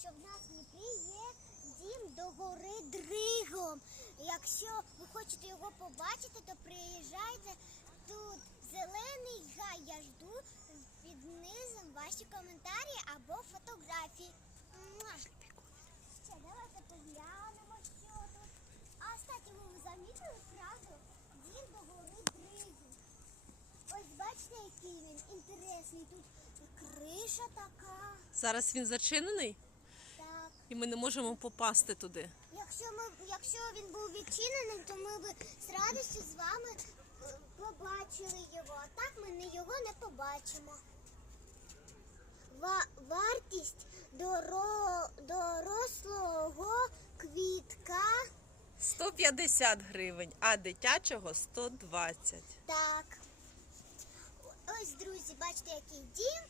що в нас в Дніпрі є дім до гори Дригом. Якщо ви хочете його побачити, то приїжджайте тут зелений гай. Я жду під низом ваші коментарі або фотографії. Муа! Ще давайте поглянемо, що тут. А кстати, ви замітили правду? Дім до гори Дригів. Ось бачите, який він інтересний. Тут криша така. Зараз він зачинений. І ми не можемо попасти туди. Якщо ми, якщо він був відчинений, то ми б з радістю з вами е, побачили його. А так ми не його не побачимо. Ва- вартість доро, дорослого квітка. 150 гривень, а дитячого 120. Так. Ось, друзі, бачите, який дім.